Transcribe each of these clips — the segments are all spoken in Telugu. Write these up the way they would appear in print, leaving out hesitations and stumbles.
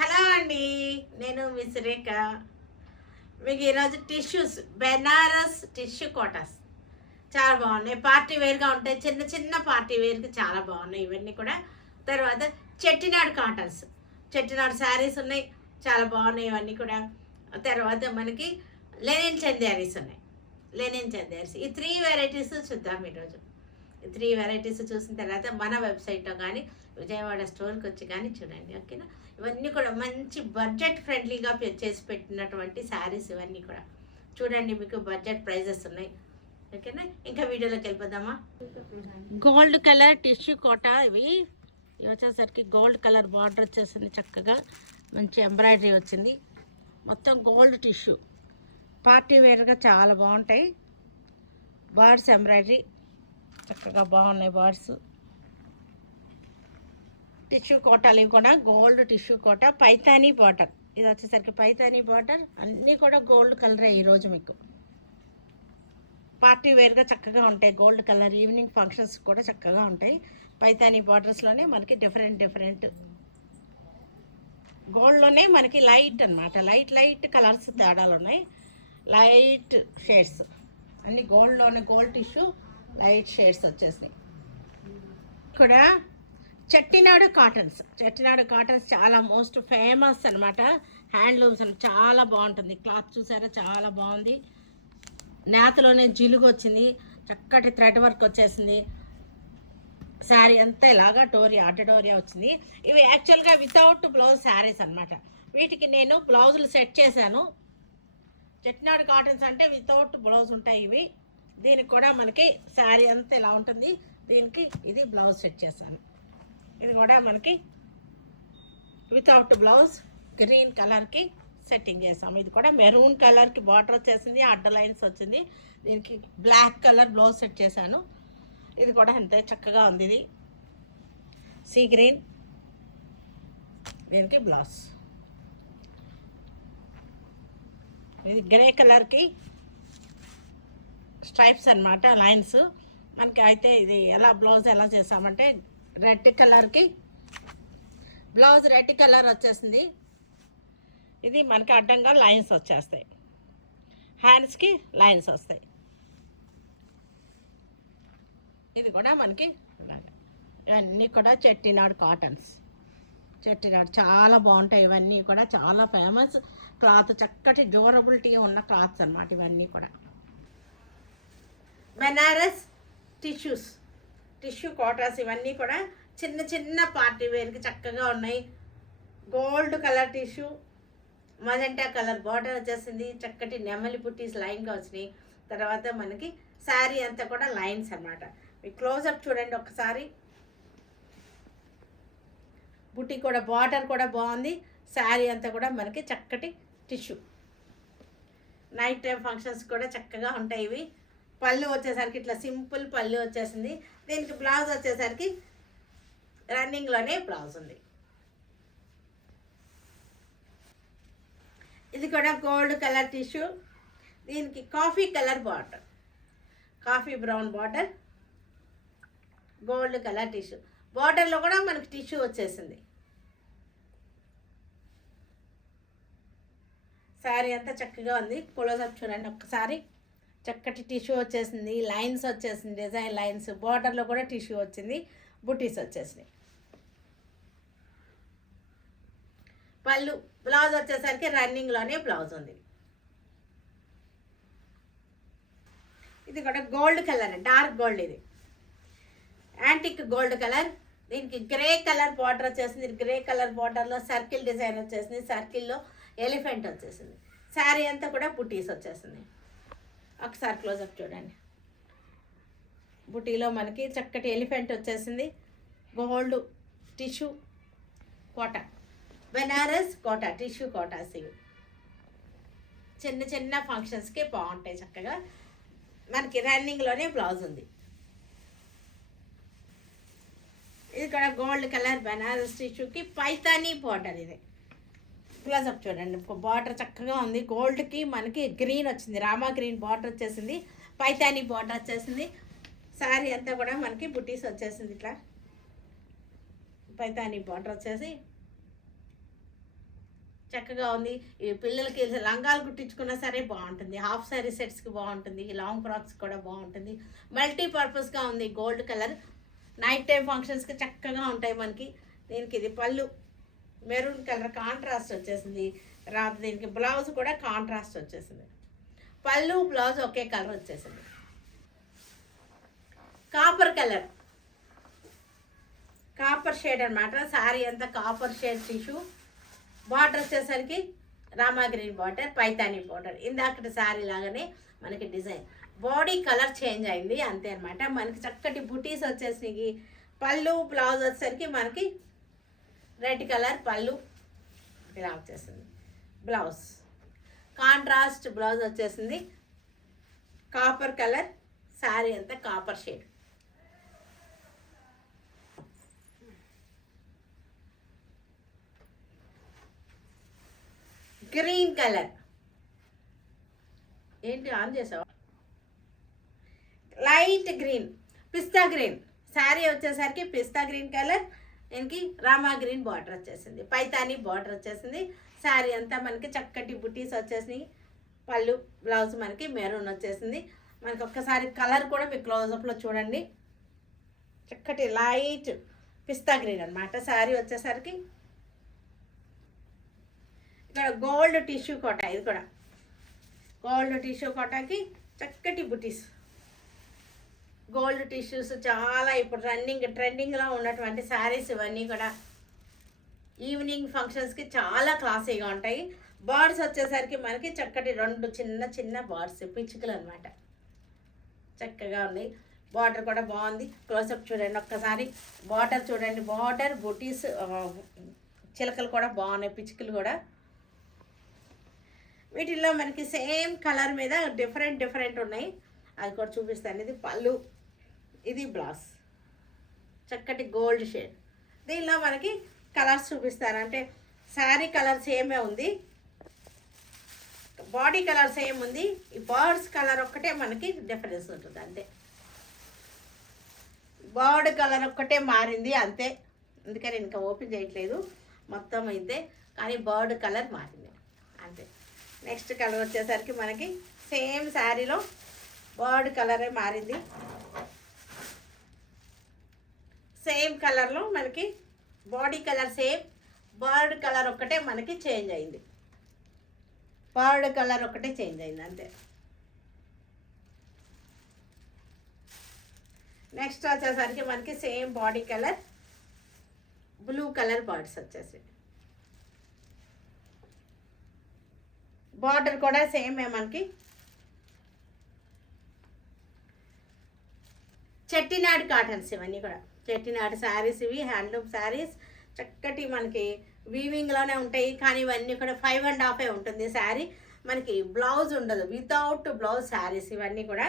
హలో అండి, నేను మిస్ రేఖ. మీకు ఈరోజు టిష్యూస్, బెనారస్ టిష్యూ కోటాస్ చాలా బాగున్నాయి. పార్టీ వేర్గా ఉంటాయి, చిన్న చిన్న పార్టీ వేర్కి చాలా బాగున్నాయి ఇవన్నీ కూడా. తర్వాత చెట్టినాడు కాటన్స్, చెట్టినాడు శారీస్ ఉన్నాయి, చాలా బాగున్నాయి ఇవన్నీ కూడా. తర్వాత మనకి లెనిన్ చందేరీస్ ఉన్నాయి, లెనిన్ చందేరీస్. ఈ 3 వెరైటీస్ చూద్దాం ఈరోజు. 3 వెరైటీస్ చూసిన తర్వాత మన వెబ్సైట్లో కానీ విజయవాడ స్టోర్కి వచ్చి కానీ చూడండి, ఓకేనా. ఇవన్నీ కూడా మంచి బడ్జెట్ ఫ్రెండ్లీగా చేసి పెట్టినటువంటి శారీస్ ఇవన్నీ కూడా చూడండి, మీకు బడ్జెట్ ప్రైజెస్ ఉన్నాయి, ఓకేనా. ఇంకా వీడియోలోకి వెళ్ళిపోదామా. గోల్డ్ కలర్ టిష్యూ కోట ఇవి వచ్చేసరికి గోల్డ్ కలర్ బార్డర్ వచ్చేసింది, చక్కగా మంచి ఎంబ్రాయిడరీ వచ్చింది, మొత్తం గోల్డ్ టిష్యూ. పార్టీ వేర్గా చాలా బాగుంటాయి. బార్డ్స్ ఎంబ్రాయిడరీ చక్కగా బాగున్నాయి. బార్డ్స్ టిష్యూ కోటాలు ఇవి కూడా గోల్డ్ టిష్యూ కోట. పైతానీ బార్డర్ ఇది వచ్చేసరికి పైతానీ బార్డర్, అన్నీ కూడా గోల్డ్ కలరే ఈరోజు మీకు. పార్టీ వేర్గా చక్కగా ఉంటాయి, గోల్డ్ కలర్. ఈవినింగ్ ఫంక్షన్స్ కూడా చక్కగా ఉంటాయి. పైతానీ బార్డర్స్లోనే మనకి డిఫరెంట్ గోల్డ్లోనే మనకి లైట్ అనమాట, లైట్ కలర్స్ తేడాలు ఉన్నాయి, లైట్ షేడ్స్ అన్నీ గోల్డ్లోనే. గోల్డ్ టిష్యూ లైట్ షేడ్స్ వచ్చేసినాయి. ఇక్కడ చెట్టినాడు కాటన్స్ చాలా మోస్ట్ ఫేమస్ అనమాట. హ్యాండ్లూమ్స్ అని చాలా బాగుంటుంది. క్లాత్ చూసారా, చాలా బాగుంది. నేతలోనే జిలుగు వచ్చింది, చక్కటి థ్రెడ్ వర్క్ వచ్చేసింది. శారీ అంతా ఇలాగా అడ్డడోరియా వచ్చింది. ఇవి యాక్చువల్గా వితౌట్ బ్లౌజ్ శారీస్ అనమాట. వీటికి నేను బ్లౌజులు సెట్ చేశాను. చెట్టినాడు కాటన్స్ అంటే వితౌట్ బ్లౌజ్ ఉంటాయి ఇవి. దీనికి కూడా మనకి శారీ అంతా ఇలా ఉంటుంది, దీనికి ఇది బ్లౌజ్ సెట్ చేశాను. ఇది కూడా మనకి వితౌట్ బ్లౌజ్ గ్రీన్ కలర్కి సెట్టింగ్ చేసాము. ఇది కూడా మెరూన్ కలర్కి బార్డర్ వచ్చేసింది, అడ్డ లైన్స్ వచ్చింది. దీనికి బ్లాక్ కలర్ బ్లౌజ్ సెట్ చేశాను. ఇది కూడా అంతే చక్కగా ఉంది. ఇది సీ గ్రీన్, దీనికి బ్లౌజ్. ఇది గ్రే కలర్కి స్ట్రైప్స్ అనమాట, లైన్స్ మనకి. అయితే ఇది బ్లౌజ్ ఎలా చేసామంటే రెడ్ కలర్కి బ్లౌజ్ రెడ్ కలర్ వచ్చేసింది. ఇది మనకి అడ్డంగా లైన్స్ వచ్చేస్తాయి, హ్యాండ్స్కి లైన్స్ వస్తాయి. ఇది కూడా మనకి ఇలాగా. ఇవన్నీ కూడా చెట్టినాడు కాటన్స్, చెట్టినాడు చాలా బాగుంటాయి. ఇవన్నీ కూడా చాలా ఫేమస్ క్లాత్, చక్కటి డ్యూరబిలిటీ ఉన్న క్లాత్స్ అనమాట ఇవన్నీ కూడా. బెనారస్ టిష్యూ కోటాస్ ఇవన్నీ కూడా చిన్న చిన్న పార్టీ వేర్కి చక్కగా ఉన్నాయి. Gold colour tissue, magenta colour border వచ్చేసింది, చక్కటి నెమలి పుట్టీస్ లైన్గా వచ్చినాయి. తర్వాత మనకి శారీ అంతా కూడా లైన్స్ అనమాట. మీ క్లోజప్ చూడండి ఒకసారి. బుట్టి కూడా బార్డర్ కూడా బాగుంది. శారీ అంతా కూడా మనకి చక్కటి టిష్యూ. నైట్ టైం ఫంక్షన్స్ కూడా చక్కగా ఉంటాయి ఇవి. పళ్ళు వచ్చేసరికి ఇట్లా సింపుల్ పళ్ళు వచ్చేసింది. దీనికి బ్లౌజ్ వచ్చేసరికి రన్నింగ్లోనే బ్లౌజ్ ఉంది. ఇది కూడా గోల్డ్ కలర్ టిష్యూ, దీనికి coffee colour border, coffee brown border, gold colour tissue. బార్డర్లో కూడా మనకి టిష్యూ వచ్చేసింది. శారీ అంతా చక్కగా ఉంది. క్లోజప్ చూడండి ఒక్కసారి. చక్కటి టిష్యూ వచ్చేసింది, లైన్స్ వచ్చేసింది, డిజైన్ లైన్స్. బార్డర్లో కూడా టిష్యూ వచ్చింది, బుటీస్ వచ్చేసినాయి. పళ్ళు, బ్లౌజ్ వచ్చేసరికి రన్నింగ్లోనే బ్లౌజ్ ఉంది. ఇది కూడా గోల్డ్ కలర్, డార్క్ గోల్డ్. ఇది యాంటిక్ గోల్డ్ కలర్. దీనికి గ్రే కలర్ బార్డర్ వచ్చేసింది. గ్రే కలర్ బార్డర్లో సర్కిల్ డిజైన్ వచ్చేసింది, సర్కిల్లో ఎలిఫెంట్ వచ్చేసింది. శారీ అంతా కూడా బుటీస్ వచ్చేసింది. ఒకసారి క్లోజప్ చూడండి. బుటీలో మనకి చక్కటి ఎలిఫెంట్ వచ్చేసింది. గోల్డ్ టిష్యూ కోట, బెనారస్ కోట టిష్యూ కోటాస్. ఇవి చిన్న చిన్న ఫంక్షన్స్కి బాగుంటాయి చక్కగా. మనకి రన్నింగ్లోనే బ్లౌజ్ ఉంది. ఇది కూడా గోల్డ్ కలర్ బెనారస్ టిష్యూకి పైతానీ బార్డర్. ఇది క్లోజప్ చూడండి, బార్డర్ చక్కగా ఉంది. గోల్డ్కి మనకి గ్రీన్ వచ్చింది, రామా గ్రీన్ బార్డర్ వచ్చేసింది, పైతానీ బార్డర్ వచ్చేసింది. శారీ అంతా కూడా మనకి బుటీస్ వచ్చేసింది. ఇట్లా పైతానీ బార్డర్ వచ్చేసి చక్కగా ఉంది. ఈ పిల్లలకి లంగాలు కుట్టించుకున్నా సరే బాగుంటుంది, హాఫ్ శారీ సెట్స్కి బాగుంటుంది, లాంగ్ ఫ్రాక్స్ కూడా బాగుంటుంది. మల్టీపర్పస్గా ఉంది. గోల్డ్ కలర్ నైట్ టైం ఫంక్షన్స్కి చక్కగా ఉంటాయి మనకి. దీనికి ఇది పళ్ళు మెరూన్ కలర్ కాంట్రాస్ట్ వచ్చేసింది. తర్వాత దీనికి బ్లౌజ్ కూడా కాంట్రాస్ట్ వచ్చేసింది. పళ్ళు బ్లౌజ్ ఒకే కలర్ వచ్చేసింది. కాపర్ కలర్, కాపర్ షేడ్ అనమాట. శారీ అంతా కాపర్ షేడ్ టిష్యూ. బార్డర్ వచ్చేసరికి Rama green border, Paithani border. ఇందాకటి శారీ లాగానే మనకి డిజైన్. బాడీ కలర్ చేంజ్ అయింది అంతే అనమాట. మనకి చక్కటి బుటీస్ వచ్చేసి పళ్ళు బ్లౌజ్ వచ్చేసరికి మనకి రెడ్ కలర్ పళ్ళు ఇలా వచ్చేసింది. బ్లౌజ్ కాంట్రాస్ట్ బ్లౌజ్ వచ్చేసింది. కాపర్ కలర్ శారీ అంతా కాపర్ షేడ్. గ్రీన్ కలర్ ఏంటి ఆన్ చేసావా? లైట్ గ్రీన్, పిస్తా గ్రీన్. శారీ వచ్చేసరికి పిస్తా గ్రీన్ కలర్. దీనికి రామా గ్రీన్ బార్డర్ వచ్చేసింది, పైతానీ బార్డర్ వచ్చేసింది. శారీ అంతా మనకి చక్కటి బుటీస్ వచ్చేసినాయి. పళ్ళు బ్లౌజ్ మనకి మెరూన్ వచ్చేసింది. మనకి ఒక్కసారి కలర్ కూడా మీకు క్లోజప్లో చూడండి. చక్కటి లైట్ పిస్తా గ్రీన్ అనమాట. శారీ వచ్చేసరికి ఇక్కడ గోల్డ్ టిష్యూ కోట. ఇది కూడా గోల్డ్ టిష్యూ కోటాకి చక్కటి బుటీస్. గోల్డ్ టిష్యూస్ చాలా ఇప్పుడు ట్రెండింగ్లో ఉన్నటువంటి శారీస్ ఇవన్నీ కూడా ఈవినింగ్ ఫంక్షన్స్కి చాలా క్లాసీగా ఉంటాయి. బార్డ్స్ వచ్చేసరికి మనకి చక్కటి 2 చిన్న చిన్న బార్డ్స్ పిచ్చుకలు అనమాట. చక్కగా ఉన్నాయి. బార్డర్ కూడా బాగుంది. క్లోజప్ చూడండి ఒక్కసారి. బార్డర్ చూడండి, బార్డర్ బుటీస్ చిలకలు కూడా బాగున్నాయి, పిచ్చుకలు కూడా. వీటిల్లో మనకి సేమ్ కలర్ మీద డిఫరెంట్ ఉన్నాయి. అది కూడా చూపిస్తాను. ఇది పళ్ళు, ఇది బ్లౌజ్ చక్కటి గోల్డ్ షేడ్. దీనిలో మనకి కలర్స్ చూపిస్తాను. అంటే శారీ కలర్ సేమే ఉంది, బాడీ కలర్ సేమ్ ఉంది. ఈ బర్డ్స్ కలర్ ఒక్కటే మనకి డిఫరెన్స్ ఉంటుంది అంతే. బర్డ్ కలర్ ఒక్కటే మారింది అంతే. అందుకని ఇంకా ఓపెన్ చేయట్లేదు మొత్తం అయితే. కానీ బర్డ్ కలర్ మారింది అంతే. నెక్స్ట్ కలర్ వచ్చేసరికి మనకి సేమ్ శారీలో బర్డ్ కలరే మారింది. సేమ్ కలర్లో మనకి body colour same, bird colour ఒక్కటే మనకి చేంజ్ అయింది. బర్డ్ కలర్ ఒకటే చేంజ్ అయింది అంతే. నెక్స్ట్ వచ్చేసరికి మనకి same body colour blue colour birds వచ్చేసి. బార్డర్ కూడా సేమే మనకి. చెట్టినాడు కాటన్స్ ఇవన్నీ కూడా చెట్టినాడు శారీస్. ఇవి హ్యాండ్లూమ్ శారీస్. చక్కటి మనకి వీవింగ్లోనే ఉంటాయి. కానీ ఇవన్నీ కూడా 5.5 ఉంటుంది శారీ. మనకి బ్లౌజ్ ఉండదు, వితౌట్ బ్లౌజ్ శారీస్ ఇవన్నీ కూడా.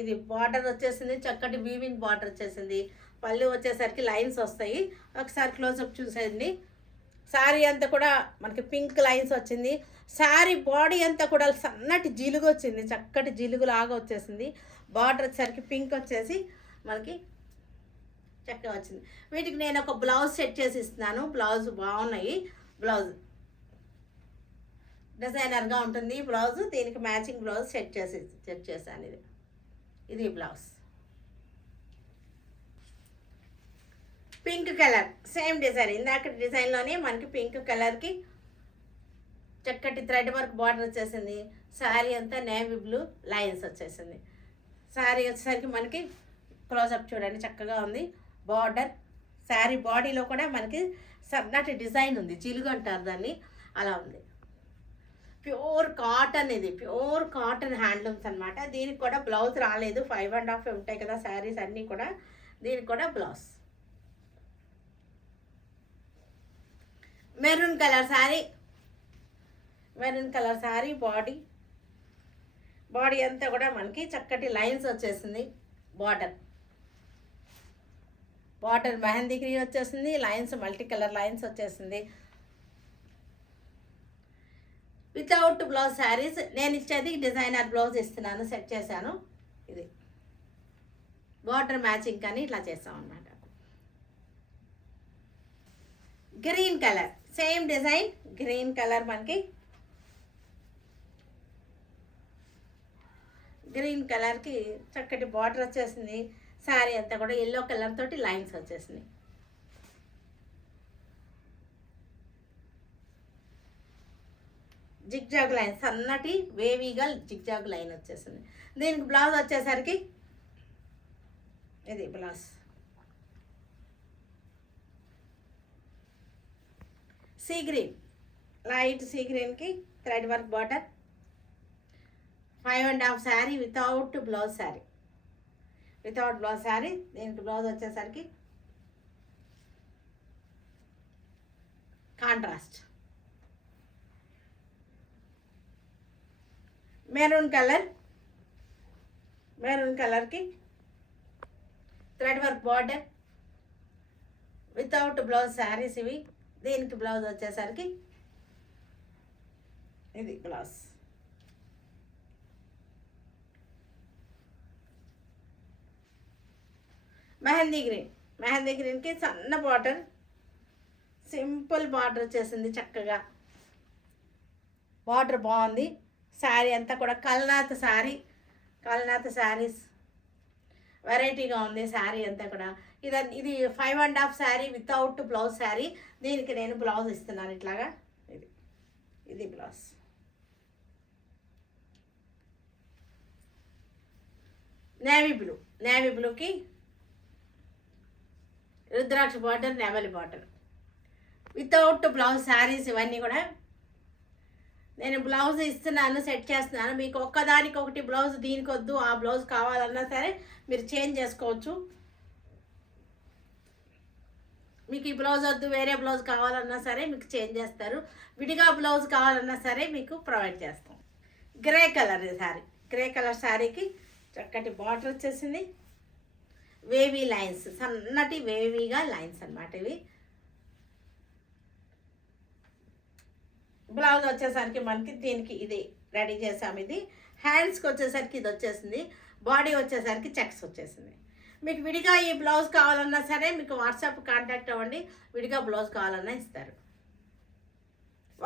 ఇది బార్డర్ వచ్చేసింది, చక్కటి వీవింగ్ బార్డర్ వచ్చేసింది. పళ్ళు వచ్చేసరికి లైన్స్ వస్తాయి. ఒకసారి క్లోజప్ చూసేయండి. శారీ అంతా కూడా మనకి పింక్ లైన్స్ వచ్చింది. శారీ బాడీ అంతా కూడా సన్నటి జిలుగు వచ్చింది, చక్కటి జిలుగు లాగా వచ్చేసింది. బార్డర్ వచ్చేసరికి పింక్ వచ్చేసి మనకి చక్కగా వచ్చింది. వీటికి నేను ఒక బ్లౌజ్ సెట్ చేసి ఇస్తున్నాను. బ్లౌజ్ బాగున్నాయి. బ్లౌజ్ డిజైనర్గా ఉంటుంది బ్లౌజ్. దీనికి మ్యాచింగ్ బ్లౌజ్ సెట్ చేశాను. ఇది blouse. Pink colour same design. ఇందాక డిజైన్లోనే మనకి పింక్ కలర్కి చక్కటి థ్రెడ్ వర్క్ బార్డర్ వచ్చేసింది. శారీ అంతా నేవీ బ్లూ లైన్స్ వచ్చేసింది. శారీ వచ్చేసరికి మనకి క్లోజప్ చూడండి చక్కగా ఉంది. బార్డర్ శారీ బాడీలో కూడా మనకి సన్నటి డిజైన్ ఉంది, చిలుగు అంటారు దాన్ని, అలా ఉంది. ప్యూర్ కాటన్, ఇది ప్యూర్ కాటన్ హ్యాండ్లూమ్స్ అనమాట. దీనికి కూడా బ్లౌజ్ రాలేదు. 5.5 ఉంటాయి కదా శారీస్ అన్నీ కూడా. దీనికి కూడా blouse. Maroon colour sari, maroon colour sari. Body అంతా కూడా మనకి చక్కటి లైన్స్ వచ్చేసింది. బార్డర్ మెహందీ గ్రీన్ వచ్చేసింది. లైన్స్ మల్టీ కలర్ లైన్స్ వచ్చేసింది. Without blouse saris. నేను ఇచ్చేది డిజైనర్ బ్లౌజ్ ఇస్తున్నాను, సెట్ చేశాను. ఇది బార్డర్ మ్యాచింగ్ కానీ ఇట్లా చేస్తాం అన్నమాట. Green colour same design green colour, మనకి గ్రీన్ కలర్కి చక్కటి బార్డర్ వచ్చేసింది. శారీ అంతా కూడా ఎల్లో కలర్ తోటి లైన్స్ వచ్చేసింది. జిగ్జాగ్ లైన్, సన్నటి వేవీగా జిగ్జాగ్ లైన్ వచ్చేసింది. దీనికి బ్లౌజ్ వచ్చేసరికి ఇది blouse sea green, light sea గ్రీన్కి thread work border, 5.5 sari without blouse sari, without blouse sari. దీనికి బ్లౌజ్ వచ్చేసరికి కాంట్రాస్ట్ మెరూన్ కలర్, మెరూన్ కలర్కి thread work border without blouse saris ఇవి. దీనికి బ్లౌజ్ వచ్చేసరికి ఇది బ్లౌజ్. మెహందీ గ్రీన్, మెహందీ గ్రీన్కి సన్న బార్డర్, సింపుల్ బార్డర్ వచ్చేసింది. చక్కగా బార్డర్ బాగుంది. శారీ అంతా కూడా కల్నాథ్ శారీ, కల్నాథ్ శారీస్ వెరైటీగా ఉంది శారీ అంతా కూడా. ఇది 5.5 శారీ వితౌట్ బ్లౌజ్ శారీ. దీనికి నేను బ్లౌజ్ ఇస్తున్నాను ఇట్లాగా. ఇది బ్లౌజ్. నేవీ బ్లూ, నేవీ బ్లూకి రుద్రాక్ష బార్డర్, నెమలి బార్డర్ వితౌట్ బ్లౌజ్ శారీస్ ఇవన్నీ కూడా. నేను బ్లౌజ్ ఇస్తున్నాను, సెట్ చేస్తున్నాను. మీకు ఒక్కదానికి ఒకటి బ్లౌజ్ దీనికి వద్దు, ఆ బ్లౌజ్ కావాలన్నా సరే మీరు చేంజ్ చేసుకోవచ్చు. మీకు ఈ బ్లౌజ్ వద్దు, వేరే బ్లౌజ్ కావాలన్నా సరే మీకు చేంజ్ చేస్తారు. విడిగా బ్లౌజ్ కావాలన్నా సరే మీకు ప్రొవైడ్ చేస్తాం. Grey colour sari, grey colour శారీకి చక్కటి బార్డర్ వచ్చేసింది. వేవీ లైన్స్, సన్నటి వేవీగా లైన్స్ అన్నమాట ఇవి. బ్లౌజ్ వచ్చేసరికి మనకి దీనికి ఇది రెడీ చేసాము. ఇది హ్యాండ్స్కి వచ్చేసరికి ఇది వచ్చేసింది. బాడీ వచ్చేసరికి చెక్స్ వచ్చేసింది. మీకు విడిగా ఈ బ్లౌజ్ కావాలన్నా సరే మీకు వాట్సాప్ కాంటాక్ట్ అవ్వండి, విడిగా బ్లౌజ్ కావాలన్నా ఇస్తారు.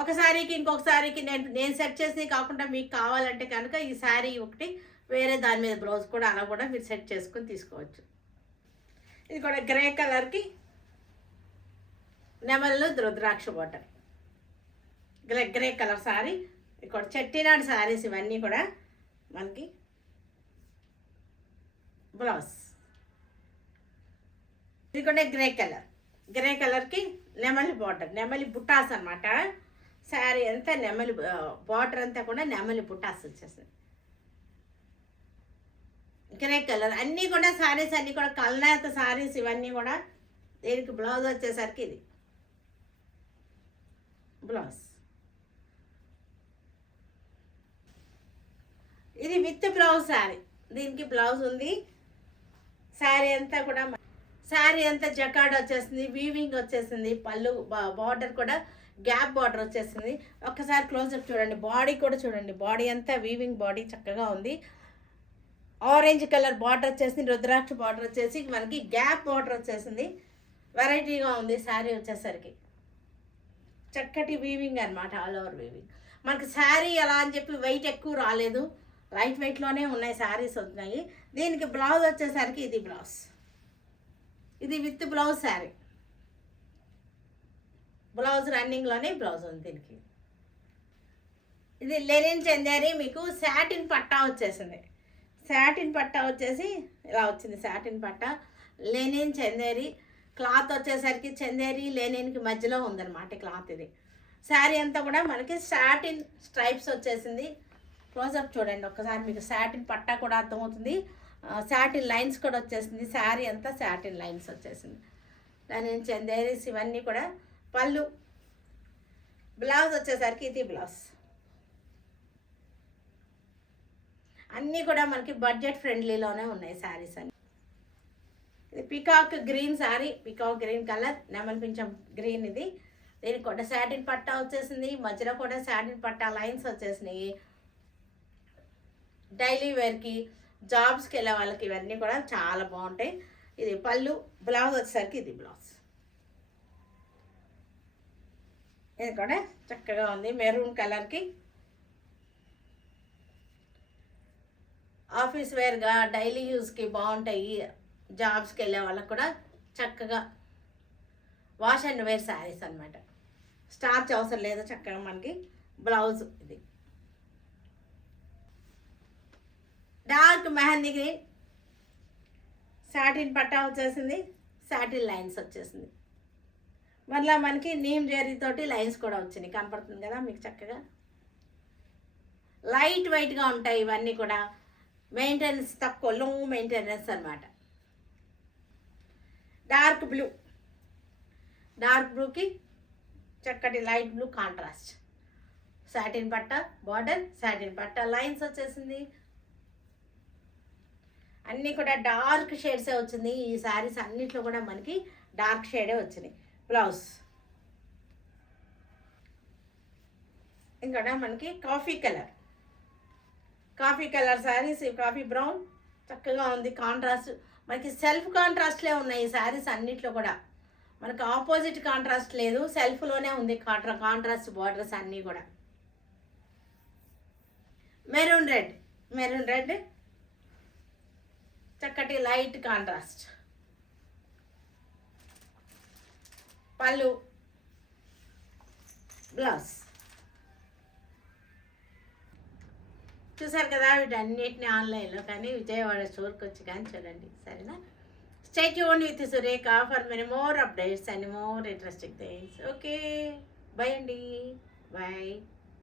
ఒక శారీకి ఇంకొక శారీకి నేను సెట్ చేసి కాకుండా మీకు కావాలంటే కనుక ఈ శారీ ఒకటి వేరే దాని మీద బ్లౌజ్ కూడా అలా కూడా మీరు సెట్ చేసుకుని తీసుకోవచ్చు. ఇది కూడా గ్రే కలర్కి నెమళ్ళు రుద్రాక్ష బార్డర్, గ్రే కలర్ శారీ. ఇక్కడ చెట్టినాడు శారీస్ ఇవన్నీ కూడా మనకి బ్లౌజ్. ఇది కూడా గ్రే కలర్, గ్రే కలర్కి నెమలి బార్డర్, నెమలి బుట్టాస్ అనమాట. శారీ అంతా నెమలి బార్డర్ అంతా కూడా నెమలి బుట్టాస్ వచ్చేసింది. గ్రే కలర్ అన్నీ కూడా శారీస్ అన్నీ కూడా కల్నాథ్ శారీస్ ఇవన్నీ కూడా. దీనికి బ్లౌజ్ వచ్చేసరికి ఇది బ్లౌజ్. ఇది విత్ బ్లౌజ్ శారీ, దీనికి బ్లౌజ్ ఉంది. శారీ అంతా కూడా, శారీ అంతా జకాడ్ వచ్చేసింది, వీవింగ్ వచ్చేసింది. పళ్ళు బార్డర్ కూడా గ్యాప్ బార్డర్ వచ్చేసింది. ఒక్కసారి క్లోజ్అప్ చూడండి, బాడీ కూడా చూడండి, బాడీ అంతా వీవింగ్ బాడీ చక్కగా ఉంది. ఆరెంజ్ కలర్ బార్డర్ వచ్చేసింది, రుద్రాక్ష బార్డర్ వచ్చేసి మనకి గ్యాప్ బార్డర్ వచ్చేసింది. వెరైటీగా ఉంది శారీ వచ్చేసరికి. చక్కటి వీవింగ్ అనమాట, ఆల్ ఓవర్ వీవింగ్. మనకి శారీ ఎలా అని చెప్పి వెయిట్ ఎక్కువ రాలేదు, లైట్ వెయిట్లోనే ఉన్నాయి శారీస్ వస్తున్నాయి. దీనికి బ్లౌజ్ వచ్చేసరికి ఇది బ్లౌజ్, ఇది విత్ బ్లౌజ్ శారీ. బ్లౌజ్ రన్నింగ్లోనే బ్లౌజ్ ఉంది దీనికి. ఇది లెనిన్ చందేరి, మీకు శాటిన్ పట్టా వచ్చేసింది. శాటిన్ పట్టా వచ్చేసి ఇలా వచ్చింది. శాటిన్ పట్టా లెనిన్ చందేరి. క్లాత్ వచ్చేసరికి చందేరి లెనిన్కి మధ్యలో ఉందన్నమాట క్లాత్. ఇది శారీ అంతా కూడా మనకి శాటిన్ స్ట్రైప్స్ వచ్చేసింది. క్లోజప్ చూడండి ఒక్కసారి, మీకు శాటిన్ పట్టా కూడా అర్థమవుతుంది. శాటిన్ లైన్స్ కూడా వచ్చేసింది. శారీ అంతా శాటిన్ లైన్స్ వచ్చేసింది. లెనిన్ చందేరీస్ ఇవన్నీ కూడా. పళ్ళు, బ్లౌజ్ వచ్చేసరికి ఇది బ్లౌజ్. అన్నీ కూడా మనకి బడ్జెట్ ఫ్రెండ్లీలోనే ఉన్నాయి శారీస్ అన్ని. ఇది peacock green sari, peacock green colour, నెమలి పింఛం గ్రీన్. ఇది దీనికి కూడా శాటిన్ పట్టా వచ్చేసింది, మధ్యలో కూడా శాటిన్ పట్టా లైన్స్ వచ్చేసినాయి. డైలీ వేర్కి, జాబ్స్కి వెళ్ళే వాళ్ళకి ఇవన్నీ కూడా చాలా బాగుంటాయి. ఇది పళ్ళు, బ్లౌజ్ వచ్చేసరికి ఇది బ్లౌజ్. ఇది కూడా చక్కగా ఉంది, మెరూన్ కలర్కి ఆఫీస్ వేర్గా డైలీ యూస్కి బాగుంటాయి. జాబ్స్కి వెళ్ళే వాళ్ళకి కూడా చక్కగా వాష్ అండ్ వేర్ శారీస్ అనమాట. స్టార్చ్ అవసరం లేదు, చక్కగా మనకి బ్లౌజ్ ఇది డార్క్ మెహందీ గ్రీన్, సాటిన్ పట్టా వచ్చేసింది, సాటిన్ లైన్స్ వచ్చేసింది. మళ్ళీ మనకి నీమ్ జరీతోటి లైన్స్ కూడా వచ్చినాయి, కనపడుతుంది కదా మీకు చక్కగా. లైట్ వెయిట్గా ఉంటాయి ఇవన్నీ కూడా, మెయింటెనెన్స్ తక్కువ, లో మెయింటెనెన్స్ అనమాట. డార్క్ బ్లూ, డార్క్ బ్లూకి చక్కటి లైట్ బ్లూ కాంట్రాస్ట్, సాటిన్ పట్ట బార్డర్, సాటిన్ పట్ట లైన్స్ వచ్చేసింది. అన్నీ కూడా డార్క్ షేడ్సే వచ్చింది. ఈ శారీస్ అన్నిట్లో కూడా మనకి డార్క్ షేడే వచ్చినాయి. బ్లౌజ్ ఇంకా మనకి coffee colour, coffee colour saris, coffee brown చక్కగా ఉంది. కాంట్రాస్ట్ మనకి సెల్ఫ్ కాంట్రాస్ట్లే ఉన్నాయి ఈ శారీస్ అన్నిట్లో కూడా, మనకు ఆపోజిట్ కాంట్రాస్ట్ లేదు, సెల్ఫ్లోనే ఉంది కాంట్రాస్ట్ బార్డర్స్ అన్నీ కూడా. మెరూన్ రెడ్, మెరూన్ రెడ్ చక్కటి లైట్ కాంట్రాస్ట్. పళ్ళు, బ్లౌజ్ చూసారు కదా. వీటన్నిటిని ఆన్లైన్లో కానీ విజయవాడ స్టోర్కి వచ్చి కానీ చూడండి, సరేనా. Stay tuned with Sureka for many more updates and more interesting things. Okay, bye Andy. Bye.